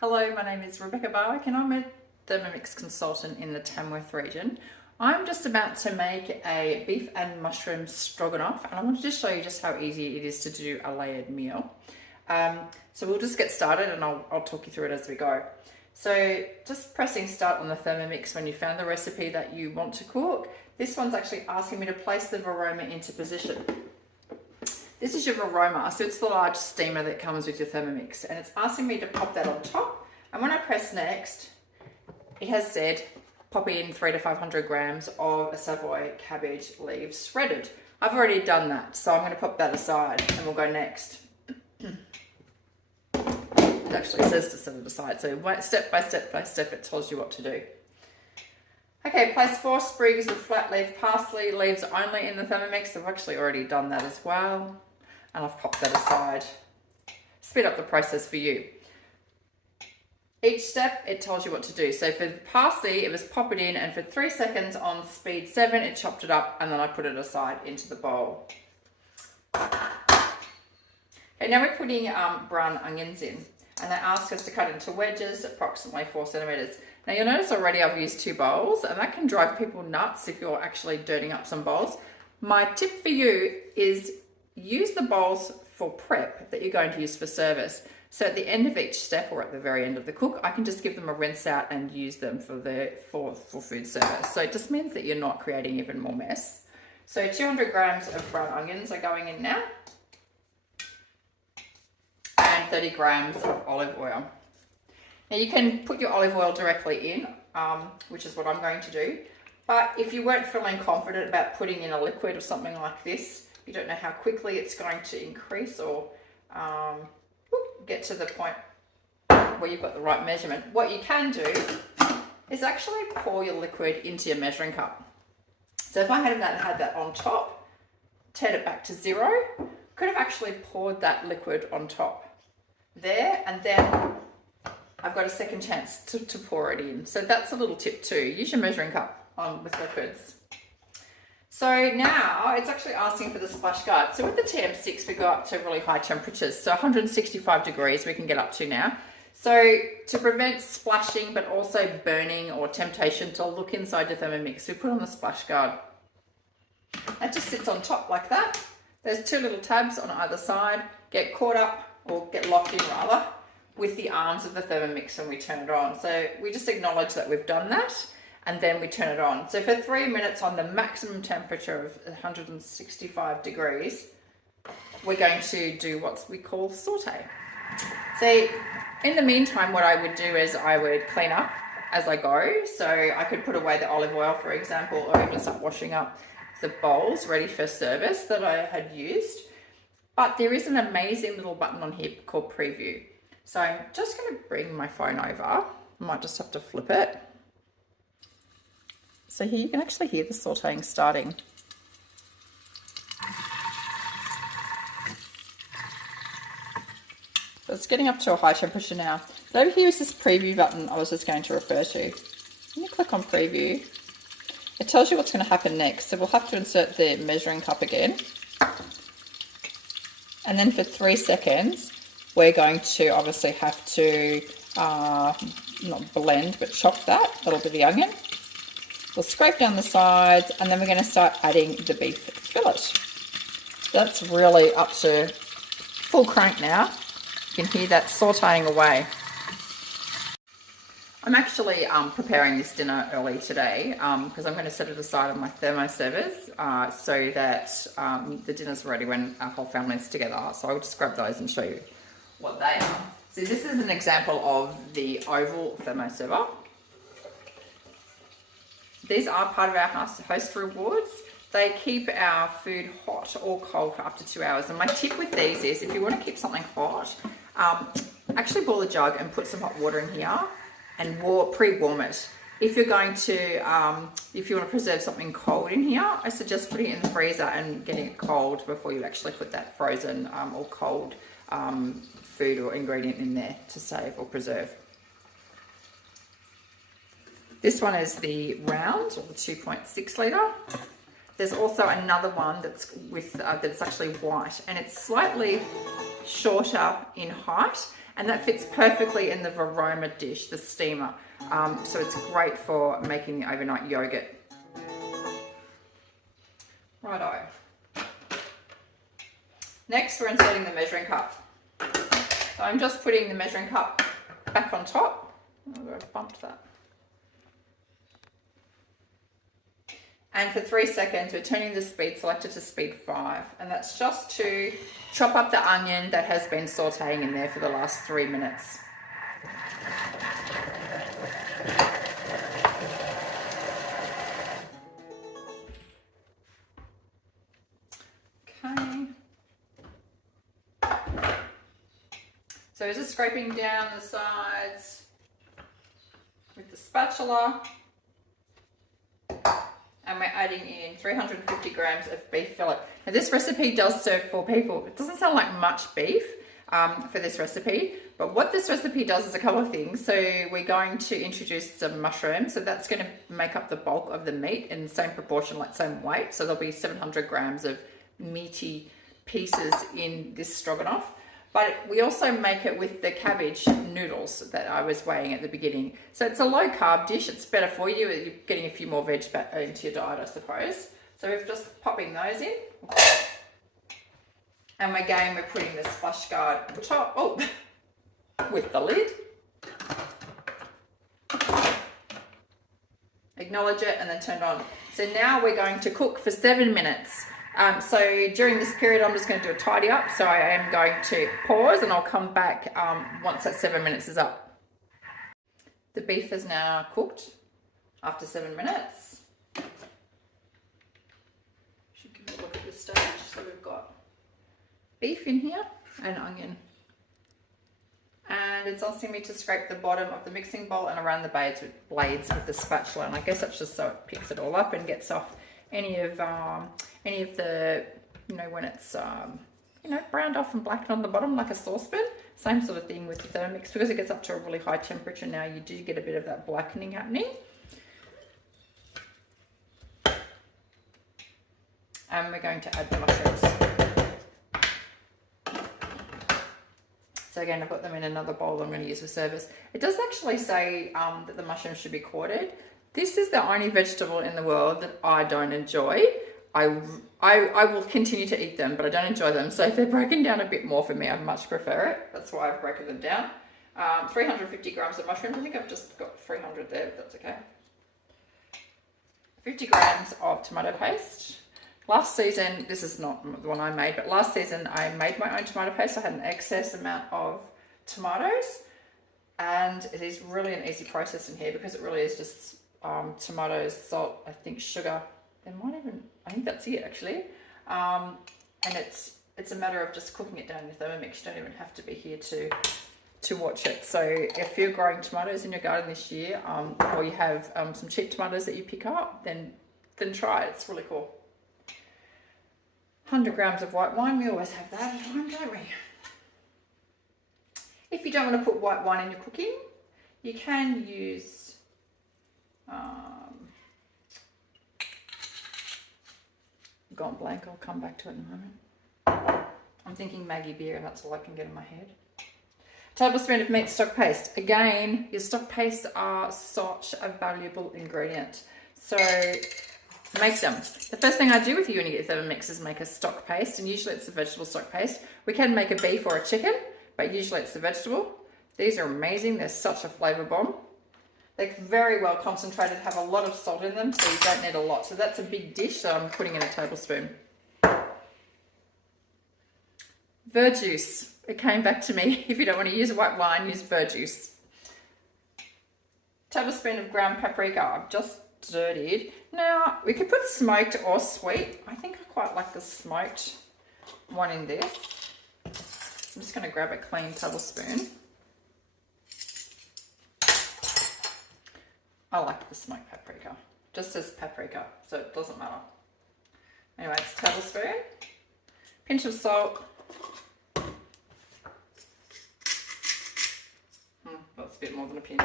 Hello, my name is Rebecca Barwick and I'm a Thermomix consultant in the Tamworth region. I'm just about to make a beef and mushroom stroganoff and I wanted to show you just how easy it is to do a layered meal. So we'll just get started and I'll talk you through it as we go. So just pressing start on the Thermomix when you found the recipe that you want to cook. This one's actually asking me to place the Varoma into position. This is your Varoma, so it's the large steamer that comes with your Thermomix, and it's asking me to pop that on top. And when I press next, it has said pop in 300 to 500 grams of a Savoy cabbage leaves shredded. I've already done that, so I'm going to pop that aside and we'll go next. It actually says to set it aside, so step by step it tells you what to do. Okay, place 4 sprigs of flat leaf parsley leaves only in the Thermomix. I've actually already done that as well. And I've popped that aside. Speed up the process for you. Each step, it tells you what to do. So for the parsley, it was pop it in, and for 3 seconds on speed 7, it chopped it up, and then I put it aside into the bowl. Okay, now we're putting brown onions in, and they ask us to cut into wedges, approximately 4 centimeters. Now you'll notice already I've used 2 bowls, and that can drive people nuts if you're actually dirtying up some bowls. My tip for you is use the bowls for prep that you're going to use for service. So at the end of each step or at the very end of the cook, I can just give them a rinse out and use them for food service. So it just means that you're not creating even more mess. So 200 grams of brown onions are going in now, and 30 grams of olive oil. Now you can put your olive oil directly in, which is what I'm going to do. But if you weren't feeling confident about putting in a liquid or something like this, you don't know how quickly it's going to increase or get to the point where you've got the right measurement, what you can do is actually pour your liquid into your measuring cup. So if I had that on top, turn it back to 0, could have actually poured that liquid on top there, and then I've got a second chance to pour it in. So that's a little tip too. Use your measuring cup with liquids. So now it's actually asking for the splash guard. So with the TM6, we go up to really high temperatures. So 165 degrees we can get up to now. So to prevent splashing, but also burning or temptation to look inside the Thermomix, we put on the splash guard. That just sits on top like that. There's 2 little tabs on either side. Get caught up, or get locked in rather, with the arms of the Thermomix when we turn it on. So we just acknowledge that we've done that, and then we turn it on. So for 3 minutes on the maximum temperature of 165 degrees, we're going to do what we call saute. So in the meantime, what I would do is I would clean up as I go. So I could put away the olive oil, for example, or even start washing up the bowls ready for service that I had used. But there is an amazing little button on here called preview. So I'm just going to bring my phone over. I might just have to flip it. So here you can actually hear the sauteing starting. So it's getting up to a high temperature now. So over here is this preview button I was just going to refer to. When you click on preview, it tells you what's going to happen next. So we'll have to insert the measuring cup again. And then for 3 seconds, we're going to obviously have to not blend, but chop that. That'll be the onion. We'll scrape down the sides, and then we're going to start adding the beef fillet. That's really up to full crank now. You can hear that sauteing away. I'm actually preparing this dinner early today because I'm going to set it aside on my thermo servers so that the dinner's ready when our whole family's together. So I'll just grab those and show you what they are. So this is an example of the oval thermo server. These are part of our host rewards. They keep our food hot or cold for up to 2 hours. And my tip with these is if you want to keep something hot, actually boil a jug and put some hot water in here and pre-warm it. If you're going to, if you want to preserve something cold in here, I suggest putting it in the freezer and getting it cold before you actually put that frozen or cold food or ingredient in there to save or preserve. This one is the round, or the 2.6 litre. There's also another one that's with that's actually white, and it's slightly shorter in height, And that fits perfectly in the Varoma dish, the steamer. So it's great for making the overnight yogurt. Righto. Next, we're inserting the measuring cup. So I'm just putting the measuring cup back on top. Oh, I've bumped that. And for 3 seconds, we're turning the speed selector to speed 5. And that's just to chop up the onion that has been sauteing in there for the last 3 minutes. Okay. So just scraping down the sides with the spatula. And we're adding in 350 grams of beef fillet. Now this recipe does serve 4 people. It doesn't sound like much beef for this recipe, but what this recipe does is a couple of things. So we're going to introduce some mushrooms. So that's going to make up the bulk of the meat in the same proportion, like same weight. So there'll be 700 grams of meaty pieces in this stroganoff. But we also make it with the cabbage noodles that I was weighing at the beginning. So it's a low carb dish. It's better for you. You're getting a few more veg back into your diet, I suppose. So we're just popping those in. And again, we're putting the splash guard on top, with the lid. Acknowledge it and then turn it on. So now we're going to cook for 7 minutes. So during this period, I'm just going to do a tidy up. So I am going to pause and I'll come back once that 7 minutes is up. The beef is now cooked after 7 minutes. Should give you a look at this stage. So we've got beef in here and onion. And it's asking me to scrape the bottom of the mixing bowl and around the blades with the spatula. And I guess that's just so it picks it all up and gets off any of the, when it's, browned off and blackened on the bottom like a saucepan. Same sort of thing with the Thermomix. Because it gets up to a really high temperature now, you do get a bit of that blackening happening. And we're going to add the mushrooms. So again, I've got them in another bowl I'm going to use for service. It does actually say that the mushrooms should be quartered. This is the only vegetable in the world that I don't enjoy. I will continue to eat them, but I don't enjoy them. So if they're broken down a bit more for me, I much prefer it. That's why I've broken them down. 350 grams of mushrooms. I think I've just got 300 there, but that's okay. 50 grams of tomato paste. Last season, this is not the one I made, but last season I made my own tomato paste. I had an excess amount of tomatoes, and it is really an easy process in here because it really is just tomatoes, salt, I think sugar. I think that's it actually. And it's a matter of just cooking it down in the Thermomix. You don't even have to be here to watch it. So if you're growing tomatoes in your garden this year, or you have some cheap tomatoes that you pick up, then try it. It's really cool. 100 grams of white wine. We always have that at home, don't we? If you don't want to put white wine in your cooking, you can use gone blank. I'll come back to it in a moment. I'm thinking Maggie beer, and that's all I can get in my head. Tablespoon of meat stock paste. Again, your stock pastes are such a valuable ingredient. So make them. The first thing I do with you when you get Thermomix is make a stock paste, and usually it's the vegetable stock paste. We can make a beef or a chicken, but usually it's the vegetable. These are amazing. They're such a flavor bomb. They're very well concentrated, have a lot of salt in them, so you don't need a lot. So that's a big dish that I'm putting in a tablespoon. Verjuice. It came back to me. If you don't want to use white wine, use verjuice. Tablespoon of ground paprika. I've just dirtied. Now, we could put smoked or sweet. I think I quite like the smoked one in this. I'm just going to grab a clean tablespoon. I like the smoked paprika. Just says paprika, so it doesn't matter. Anyway, it's a tablespoon. Pinch of salt. That's a bit more than a pinch.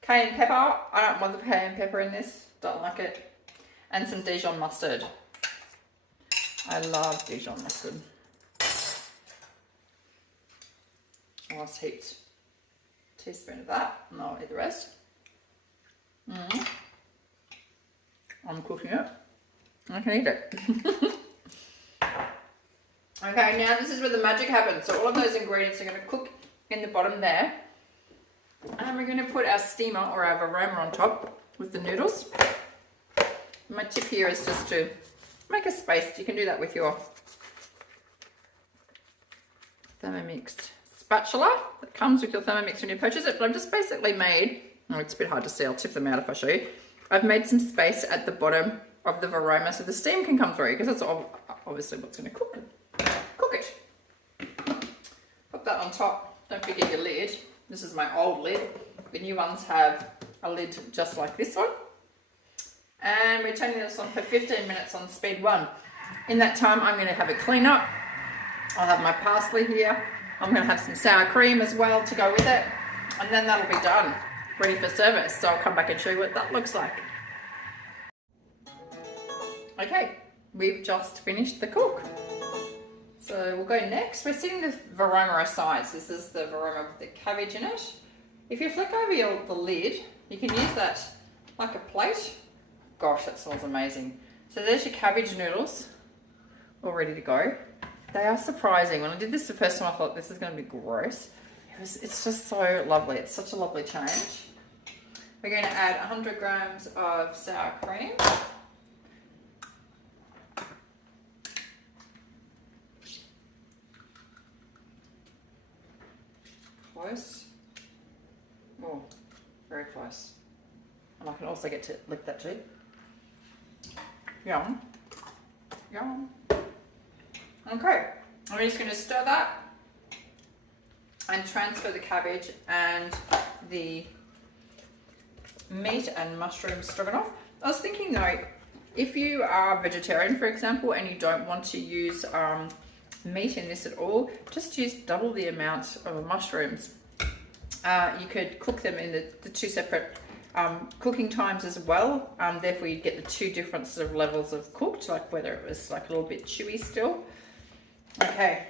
Cayenne pepper. I don't want the cayenne pepper in this. Don't like it. And some Dijon mustard. I love Dijon mustard. nice heaped teaspoon of that, and I'll eat the rest. I'm cooking it. I can eat it. Okay, now this is where the magic happens. So all of those ingredients are going to cook in the bottom there. And we're going to put our steamer or our varoma on top with the noodles. My tip here is just to make a space. You can do that with your Thermomix spatula that comes with your Thermomix when you purchase it. But I've just basically made, oh, it's a bit hard to see, I'll tip them out if I show you. I've made some space at the bottom of the varoma so the steam can come through, because that's obviously what's going to cook it. Put that on top. Don't forget your lid. This is my old lid. The new ones have a lid just like this one. And we're turning this on for 15 minutes on speed 1. In that time, I'm going to have a clean up. I'll have my parsley here. I'm going to have some sour cream as well to go with it. And then that'll be done, ready for service. So I'll come back and show you what that looks like. Okay, we've just finished the cook. So we'll go next. We're setting the varoma aside. So this is the varoma with the cabbage in it. If you flick over the lid, you can use that like a plate. Gosh, that smells amazing. So there's your cabbage noodles, all ready to go. They are surprising. When I did this the first time, I thought this is going to be gross. It's just so lovely. It's such a lovely change. We're going to add 100 grams of sour cream. Close. Oh, very close. And I can also get to lick that too. Yum. Yum. Okay, I'm just going to stir that and transfer the cabbage and the meat and mushroom stroganoff. I was thinking though, if you are vegetarian, for example, and you don't want to use meat in this at all, just use double the amount of mushrooms. You could cook them in the two separate cooking times as well. Therefore you get the two different sort of levels of cooked, like whether it was like a little bit chewy still. Okay,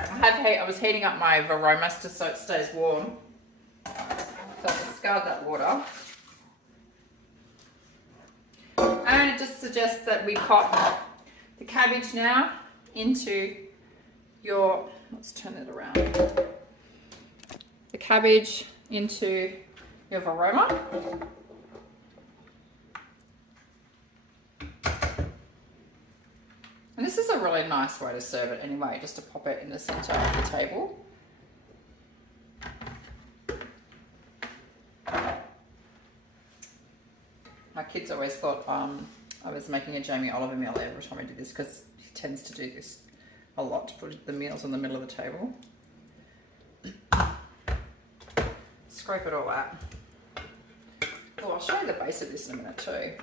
I was heating up my varoma just so it stays warm. So I've discarded that water. And it just suggests that we pop the cabbage now into your, let's turn it around. The cabbage into your varoma. And this is a really nice way to serve it anyway, just to pop it in the center of the table. My kids always thought I was making a Jamie Oliver meal every time I do this, because he tends to do this a lot, to put the meals in the middle of the table. Scrape it all out. Oh, I'll show you the base of this in a minute too.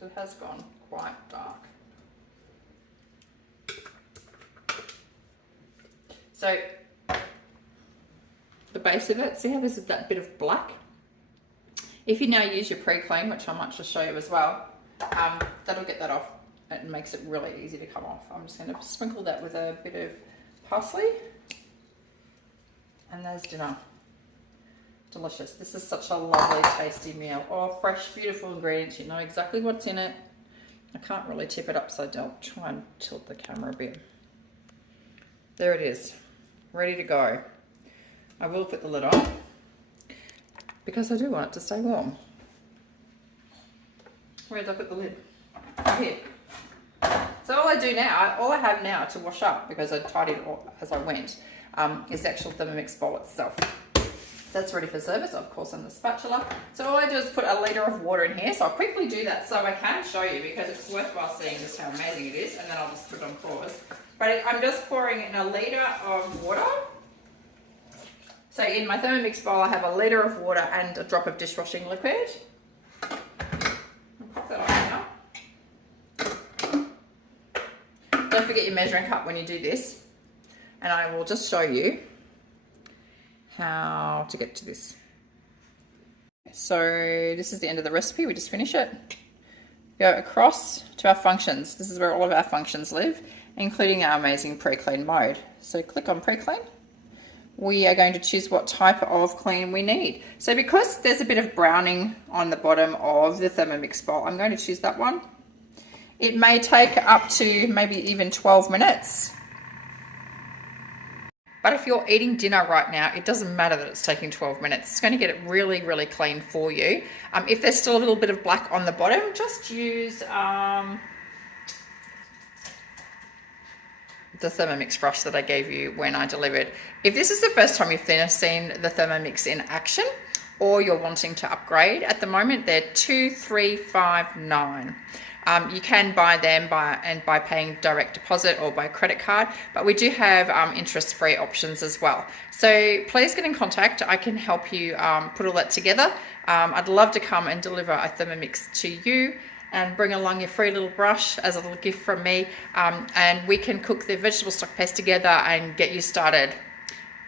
It has gone quite dark. So the base of it, see how there's that bit of black? If you now use your pre-clean, which I might just show you as well, that'll get that off. It makes it really easy to come off. I'm just going to sprinkle that with a bit of parsley. And there's dinner. Delicious. This is such a lovely, tasty meal. Oh, fresh, beautiful ingredients. You know exactly what's in it. I can't really tip it upside down. I'll try and tilt the camera a bit. There it is. Ready to go. I will put the lid on because I do want it to stay warm. Where did I put the lid? Here. So all I do now, all I have now to wash up, because I tidied it all as I went, is the actual Thermomix bowl itself. That's ready for service, of course, on the spatula. So all I do is put a litre of water in here. So I'll quickly do that so I can show you, because it's worthwhile seeing just how amazing it is. And then I'll just put it on pause. But I'm just pouring in a litre of water. So in my Thermomix bowl, I have a litre of water and a drop of dishwashing liquid. I'll pop that on now. Don't forget your measuring cup when you do this. And I will just show you how to get to this. So this is the end of the recipe. We just finish it. Go across to our functions. This is where all of our functions live. including our amazing pre-clean mode. So click on pre-clean. We are going to choose what type of clean we need. So because there's a bit of browning on the bottom of the Thermomix bowl, I'm going to choose that one. It may take up to maybe even 12 minutes. But if you're eating dinner right now, it doesn't matter that it's taking 12 minutes. It's going to get it really, really clean for you. If there's still a little bit of black on the bottom, just use the Thermomix brush that I gave you when I delivered. If this is the first time you've seen the Thermomix in action, or you're wanting to upgrade, at the moment they're $2,359. You can buy them by paying direct deposit or by credit card, but we do have interest-free options as well. So please get in contact. I can help you put all that together. I'd love to come and deliver a Thermomix to you and bring along your free little brush as a little gift from me, and we can cook the vegetable stock paste together and get you started.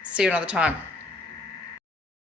See you another time.